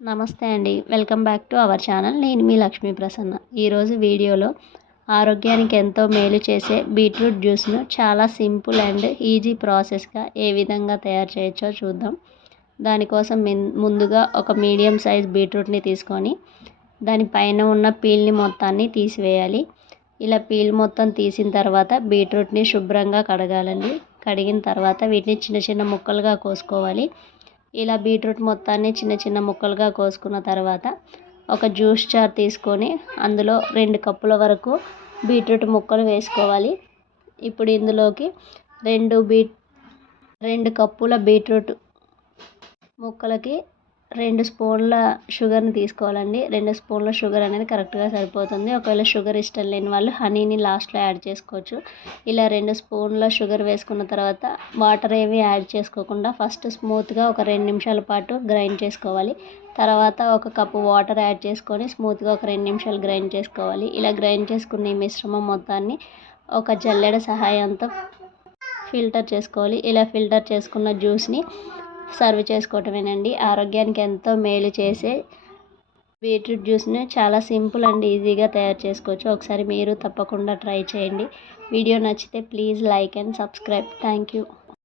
నమస్తే అండి. Welcome back to our channel. నేను మీ లక్ష్మీ ప్రసన్న. ఈరోజు వీడియోలో ఆరోగ్యానికి ఎంతో మేలు చేసే బీట్రూట్ జ్యూస్ను చాలా సింపుల్ అండ్ ఈజీ ప్రాసెస్గా ఏ విధంగా తయారు చేయొచ్చో చూద్దాం. దానికోసం ముందుగా ఒక మీడియం సైజ్ బీట్రూట్ని తీసుకొని దానిపైన ఉన్న పీల్ని మొత్తాన్ని తీసివేయాలి. ఇలా పీల్ మొత్తం తీసిన తర్వాత బీట్రూట్ని శుభ్రంగా కడగాలండి. కడిగిన తర్వాత వీటిని చిన్న చిన్న ముక్కలుగా కోసుకోవాలి. ఇలా బీట్రూట్ మొత్తాన్ని చిన్న చిన్న ముక్కలుగా కోసుకున్న తర్వాత ఒక జ్యూస్ జార్ తీసుకొని అందులో రెండు కప్పుల వరకు బీట్రూట్ ముక్కలు వేసుకోవాలి. ఇప్పుడు ఇందులోకి రెండు బీట్ రెండు కప్పుల బీట్రూట్ ముక్కలకి రెండు స్పూన్ల షుగర్ని తీసుకోవాలండి. రెండు స్పూన్ల షుగర్ అనేది కరెక్ట్గా సరిపోతుంది. ఒకవేళ షుగర్ ఇష్టం లేని వాళ్ళు హనీని లాస్ట్లో యాడ్ చేసుకోవచ్చు. ఇలా రెండు స్పూన్ల షుగర్ వేసుకున్న తర్వాత వాటర్ ఏవి యాడ్ చేసుకోకుండా ఫస్ట్ స్మూత్గా ఒక రెండు నిమిషాల పాటు గ్రైండ్ చేసుకోవాలి. తర్వాత ఒక కప్పు వాటర్ యాడ్ చేసుకొని స్మూత్గా ఒక రెండు నిమిషాలు గ్రైండ్ చేసుకోవాలి. ఇలా గ్రైండ్ చేసుకున్న ఈ మిశ్రమం మొత్తాన్ని ఒక జల్లెడ సహాయంతో ఫిల్టర్ చేసుకోవాలి. ఇలా ఫిల్టర్ చేసుకున్న జ్యూస్ని సర్వ్ చేసుకోవటమేనండి. ఆరోగ్యానికి ఎంతో మేలు చేసే బీట్రూట్ జ్యూస్ని చాలా సింపుల్ అండ్ ఈజీగా తయారు చేసుకోవచ్చు. ఒకసారి మీరు తప్పకుండా ట్రై చేయండి. వీడియో నచ్చితే please like and subscribe. Thank you.